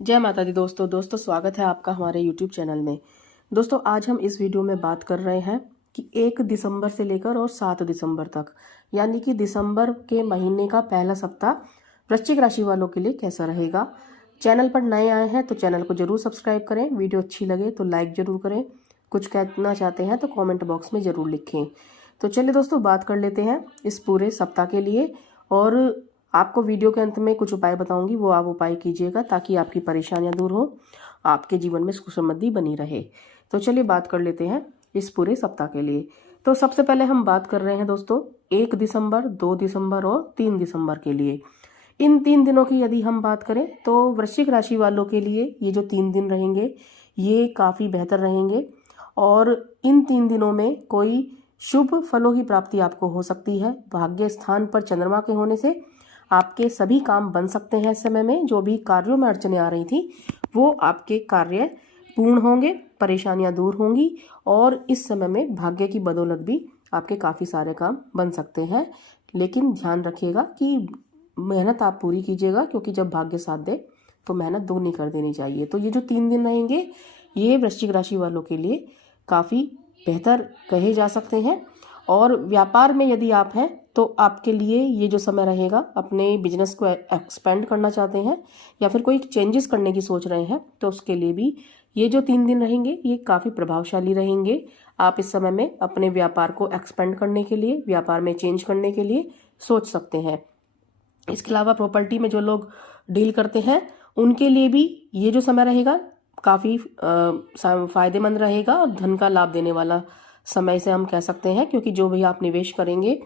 जय माता दी दोस्तों स्वागत है आपका हमारे YouTube चैनल में। दोस्तों आज हम इस वीडियो में बात कर रहे हैं कि 1 दिसंबर से लेकर और 7 दिसंबर तक यानी कि दिसंबर के महीने का पहला सप्ताह वृश्चिक राशि वालों के लिए कैसा रहेगा। चैनल पर नए आए हैं तो चैनल को जरूर सब्सक्राइब करें, वीडियो अच्छी लगे तो लाइक जरूर करें, कुछ कहना चाहते हैं तो कॉमेंट बॉक्स में ज़रूर लिखें। तो चलिए दोस्तों बात कर लेते हैं इस पूरे सप्ताह के लिए। और आपको वीडियो के अंत में कुछ उपाय बताऊंगी, वो आप उपाय कीजिएगा ताकि आपकी परेशानियां दूर हो, आपके जीवन में सुख समृद्धि बनी रहे। तो चलिए बात कर लेते हैं इस पूरे सप्ताह के लिए। तो सबसे पहले हम बात कर रहे हैं दोस्तों 1 दिसंबर, 2 दिसंबर और 3 दिसंबर के लिए। इन 3 दिनों की यदि हम बात करें तो वृश्चिक राशि वालों के लिए ये जो 3 दिन रहेंगे ये काफ़ी बेहतर रहेंगे और इन 3 दिनों में कोई शुभ फलों की प्राप्ति आपको हो सकती है। भाग्य स्थान पर चंद्रमा के होने से आपके सभी काम बन सकते हैं। इस समय में जो भी कार्यों में अड़चने आ रही थी वो आपके कार्य पूर्ण होंगे, परेशानियां दूर होंगी और इस समय में भाग्य की बदौलत भी आपके काफ़ी सारे काम बन सकते हैं। लेकिन ध्यान रखिएगा कि मेहनत आप पूरी कीजिएगा, क्योंकि जब भाग्य साथ दे तो मेहनत दोगुनी कर देनी चाहिए। तो ये जो 3 दिन रहेंगे ये वृश्चिक राशि वालों के लिए काफ़ी बेहतर कहे जा सकते हैं। और व्यापार में यदि आप हैं तो आपके लिए ये जो समय रहेगा, अपने बिजनेस को एक्सपेंड करना चाहते हैं या फिर कोई चेंजेस करने की सोच रहे हैं तो उसके लिए भी ये जो 3 दिन रहेंगे ये काफ़ी प्रभावशाली रहेंगे। आप इस समय में अपने व्यापार को एक्सपेंड करने के लिए, व्यापार में चेंज करने के लिए सोच सकते हैं। इसके अलावा प्रॉपर्टी में जो लोग डील करते हैं उनके लिए भी ये जो समय रहेगा काफ़ी फायदेमंद रहेगा और धन का लाभ देने वाला समय से हम कह सकते हैं, क्योंकि जो भी आप निवेश करेंगे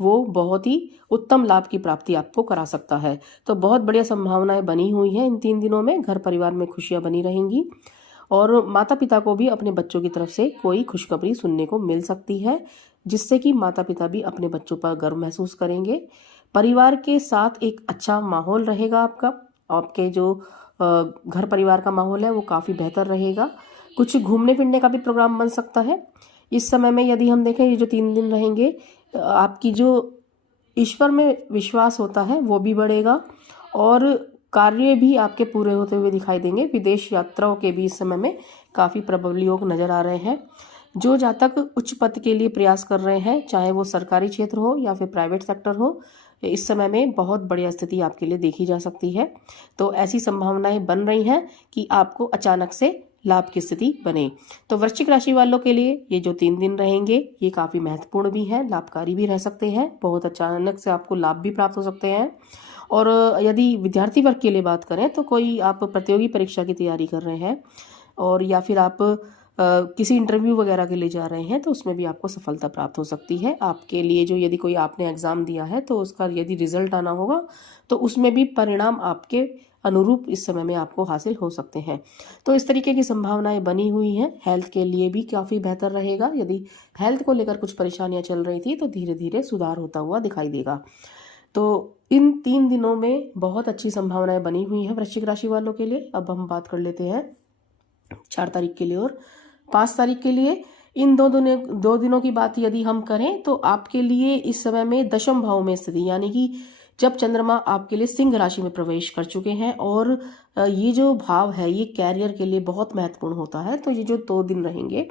वो बहुत ही उत्तम लाभ की प्राप्ति आपको करा सकता है। तो बहुत बढ़िया संभावनाएं बनी हुई हैं इन 3 दिनों में। घर परिवार में खुशियां बनी रहेंगी और माता पिता को भी अपने बच्चों की तरफ से कोई खुशखबरी सुनने को मिल सकती है, जिससे कि माता पिता भी अपने बच्चों पर गर्व महसूस करेंगे। परिवार के साथ एक अच्छा माहौल रहेगा आपका। आपके जो घर परिवार का माहौल है वो काफ़ी बेहतर रहेगा। कुछ घूमने फिरने का भी प्रोग्राम बन सकता है इस समय में। यदि हम देखें ये जो 3 दिन रहेंगे आपकी जो ईश्वर में विश्वास होता है वो भी बढ़ेगा और कार्य भी आपके पूरे होते हुए दिखाई देंगे। विदेश यात्राओं के भी इस समय में काफ़ी प्रबल योग नजर आ रहे हैं। जो जातक उच्च पद के लिए प्रयास कर रहे हैं, चाहे वो सरकारी क्षेत्र हो या फिर प्राइवेट सेक्टर हो, इस समय में बहुत बढ़िया स्थिति आपके लिए देखी जा सकती है। तो ऐसी संभावनाएं बन रही हैं कि आपको अचानक से लाभ की स्थिति बने। तो वृश्चिक राशि वालों के लिए ये जो 3 दिन रहेंगे ये काफ़ी महत्वपूर्ण भी है, लाभकारी भी रह सकते हैं। बहुत अचानक से आपको लाभ भी प्राप्त हो सकते हैं। और यदि विद्यार्थी वर्ग के लिए बात करें तो कोई आप प्रतियोगी परीक्षा की तैयारी कर रहे हैं और या फिर आप किसी इंटरव्यू वगैरह के लिए जा रहे हैं तो उसमें भी आपको सफलता प्राप्त हो सकती है। आपके लिए जो यदि कोई आपने एग्ज़ाम दिया है तो उसका यदि रिजल्ट आना होगा तो उसमें भी परिणाम आपके अनुरूप इस समय में आपको हासिल हो सकते हैं। तो इस तरीके की संभावनाएं बनी हुई हैं। हेल्थ के लिए भी काफ़ी बेहतर रहेगा। यदि हेल्थ को लेकर कुछ परेशानियां चल रही थी तो धीरे धीरे सुधार होता हुआ दिखाई देगा। तो इन 3 दिनों में बहुत अच्छी संभावनाएं बनी हुई हैं वृश्चिक राशि वालों के लिए। अब हम बात कर लेते हैं 4 तारीख के लिए और 5 तारीख के लिए। इन दो दिनों की बात यदि हम करें तो आपके लिए इस समय में दशम भाव में स्थिति, यानी कि जब चंद्रमा आपके लिए सिंह राशि में प्रवेश कर चुके हैं और ये जो भाव है ये कैरियर के लिए बहुत महत्वपूर्ण होता है। तो ये जो 2 दिन रहेंगे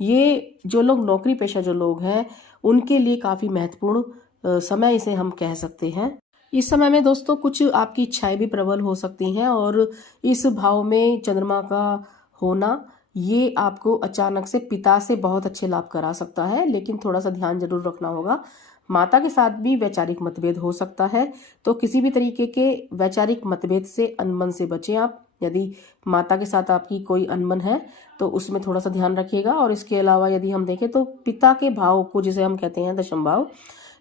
ये जो लोग नौकरी पेशा जो लोग हैं उनके लिए काफ़ी महत्वपूर्ण समय इसे हम कह सकते हैं। इस समय में दोस्तों कुछ आपकी इच्छाएं भी प्रबल हो सकती हैं और इस भाव में चंद्रमा का होना ये आपको अचानक से पिता से बहुत अच्छे लाभ करा सकता है। लेकिन थोड़ा सा ध्यान जरूर रखना होगा, माता के साथ भी वैचारिक मतभेद हो सकता है। तो किसी भी तरीके के वैचारिक मतभेद से, अनबन से बचें आप। यदि माता के साथ आपकी कोई अनबन है तो उसमें थोड़ा सा ध्यान रखिएगा। और इसके अलावा यदि हम देखें तो पिता के भाव को, जिसे हम कहते हैं दशम भाव,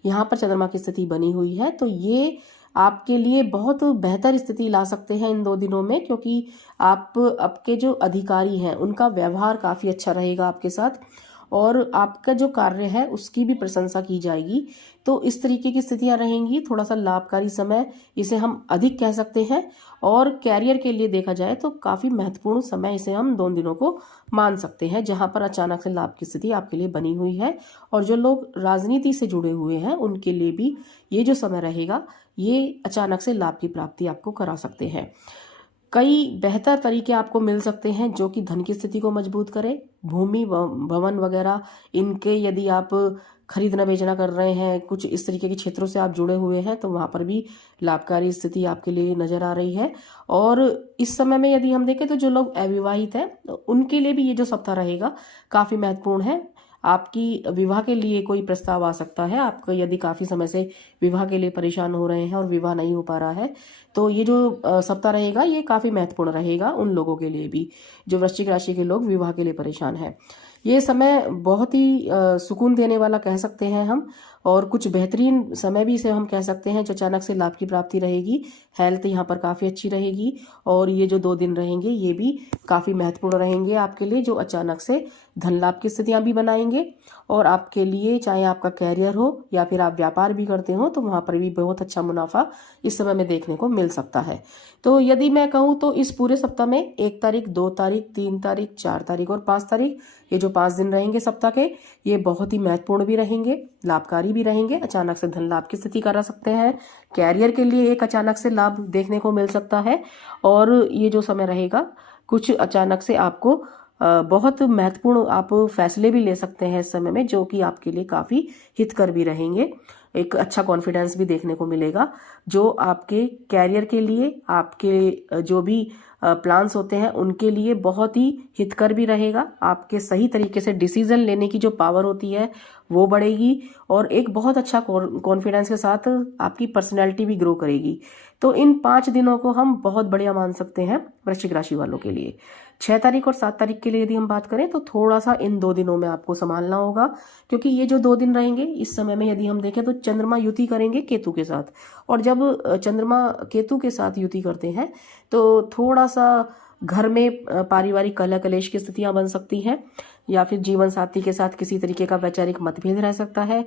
यहाँ पर चंद्रमा की स्थिति बनी हुई है। तो ये आपके लिए बहुत बेहतर स्थिति ला सकते हैं इन 2 दिनों में, क्योंकि आपके जो अधिकारी हैं उनका व्यवहार काफ़ी अच्छा रहेगा आपके साथ और आपका जो कार्य है उसकी भी प्रशंसा की जाएगी। तो इस तरीके की स्थितियां रहेंगी। थोड़ा सा लाभकारी समय इसे हम अधिक कह सकते हैं और कैरियर के लिए देखा जाए तो काफ़ी महत्वपूर्ण समय इसे हम 2 दिनों को मान सकते हैं, जहां पर अचानक से लाभ की स्थिति आपके लिए बनी हुई है। और जो लोग राजनीति से जुड़े हुए हैं उनके लिए भी ये जो समय रहेगा ये अचानक से लाभ की प्राप्ति आपको करा सकते हैं। कई बेहतर तरीके आपको मिल सकते हैं जो कि धन की स्थिति को मजबूत करें। भूमि भवन वगैरह इनके यदि आप खरीदना बेचना कर रहे हैं, कुछ इस तरीके के क्षेत्रों से आप जुड़े हुए हैं, तो वहाँ पर भी लाभकारी स्थिति आपके लिए नजर आ रही है। और इस समय में यदि हम देखें तो जो लोग अविवाहित हैं तो उनके लिए भी ये जो सप्ताह रहेगा काफी महत्वपूर्ण है। आपकी विवाह के लिए कोई प्रस्ताव आ सकता है। आपको यदि काफी समय से विवाह के लिए परेशान हो रहे हैं और विवाह नहीं हो पा रहा है, तो ये जो सप्ताह रहेगा ये काफी महत्वपूर्ण रहेगा उन लोगों के लिए भी जो वृश्चिक राशि के लोग विवाह के लिए परेशान हैं। ये समय बहुत ही सुकून देने वाला कह सकते हैं हम, और कुछ बेहतरीन समय भी इसे हम कह सकते हैं जो अचानक से लाभ की प्राप्ति रहेगी। हेल्थ यहाँ पर काफ़ी अच्छी रहेगी, और ये जो 2 दिन रहेंगे ये भी काफ़ी महत्वपूर्ण रहेंगे आपके लिए, जो अचानक से धन लाभ की स्थितियाँ भी बनाएंगे। और आपके लिए चाहे आपका कैरियर हो या फिर आप व्यापार भी करते हो तो वहाँ पर भी बहुत अच्छा मुनाफा इस समय में देखने को मिल सकता है। तो यदि मैं कहूँ तो इस पूरे सप्ताह में 1 तारीख, 2 तारीख, 3 तारीख, 4 तारीख और 5 तारीख, ये जो 5 दिन रहेंगे सप्ताह के, ये बहुत ही महत्वपूर्ण भी रहेंगे, लाभकारी भी रहेंगे। अचानक से धन लाभ की स्थिति करा सकते हैं। कैरियर के लिए एक अचानक से लाभ देखने को मिल सकता है। और ये जो समय रहेगा कुछ अचानक से आपको बहुत महत्वपूर्ण आप फैसले भी ले सकते हैं इस समय में, जो कि आपके लिए काफी हितकर भी रहेंगे। एक अच्छा कॉन्फिडेंस भी देखने को मिलेगा जो आपके कैरियर के लिए, आपके जो भी प्लान्स होते हैं उनके लिए बहुत ही हितकर भी रहेगा। आपके सही तरीके से डिसीजन लेने की जो पावर होती है वो बढ़ेगी, और एक बहुत अच्छा कॉन्फिडेंस के साथ आपकी पर्सनैलिटी भी ग्रो करेगी। तो इन 5 दिनों को हम बहुत बढ़िया मान सकते हैं वृश्चिक राशि वालों के लिए। 6 तारीख और 7 तारीख के लिए यदि हम बात करें तो थोड़ा सा इन 2 दिनों में आपको संभालना होगा, क्योंकि ये जो 2 दिन रहेंगे इस समय में यदि हम देखें तो चंद्रमा युति करेंगे केतु के साथ, और जब चंद्रमा केतु के साथ युति करते हैं तो थोड़ा सा घर में पारिवारिक कलह कलेश की स्थितियां बन सकती हैं, या फिर जीवन साथी के साथ किसी तरीके का वैचारिक मतभेद रह सकता है।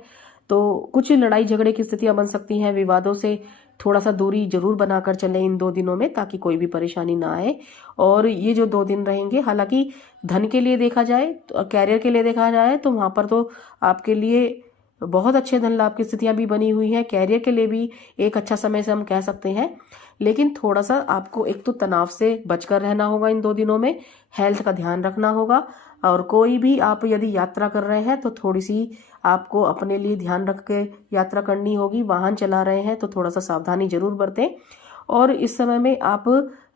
तो कुछ लड़ाई झगड़े की स्थितियां बन सकती हैं। विवादों से थोड़ा सा दूरी जरूर बनाकर चले इन 2 दिनों में, ताकि कोई भी परेशानी ना आए। और ये जो 2 दिन रहेंगे, हालांकि धन के लिए देखा जाए तो, कैरियर के लिए देखा जाए तो वहां पर तो आपके लिए बहुत अच्छे धन लाभ की स्थितियां भी बनी हुई हैं। कैरियर के लिए भी एक अच्छा समय से हम कह सकते हैं, लेकिन थोड़ा सा आपको एक तो तनाव से बचकर रहना होगा इन 2 दिनों में। हेल्थ का ध्यान रखना होगा, और कोई भी आप यदि यात्रा कर रहे हैं तो थोड़ी सी आपको अपने लिए ध्यान रख के यात्रा करनी होगी। वाहन चला रहे हैं तो थोड़ा सा सावधानी जरूर बरतें, और इस समय में आप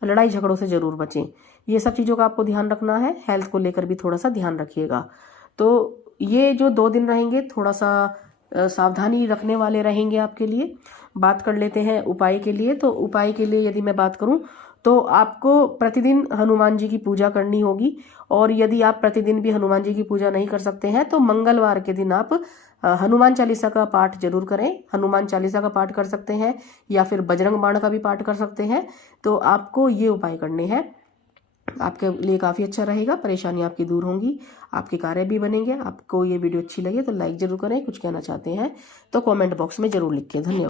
लड़ाई झगड़ों से जरूर बचें। ये सब चीज़ों का आपको ध्यान रखना है। हेल्थ को लेकर भी थोड़ा सा ध्यान रखिएगा। तो ये जो 2 दिन रहेंगे थोड़ा सा सावधानी रखने वाले रहेंगे आपके लिए। बात कर लेते हैं उपाय के लिए। तो उपाय के लिए यदि मैं बात करूं तो आपको प्रतिदिन हनुमान जी की पूजा करनी होगी, और यदि आप प्रतिदिन भी हनुमान जी की पूजा नहीं कर सकते हैं तो मंगलवार के दिन आप हनुमान चालीसा का पाठ जरूर करें। हनुमान चालीसा का पाठ कर सकते हैं, या फिर बजरंग बाण का भी पाठ कर सकते हैं। तो आपको ये उपाय करने हैं, आपके लिए काफ़ी अच्छा रहेगा। परेशानी आपकी दूर होंगी, आपके कार्य भी बनेंगे। आपको ये वीडियो अच्छी लगे तो लाइक जरूर करें। कुछ कहना चाहते हैं तो कमेंट बॉक्स में जरूर लिखें। धन्यवाद।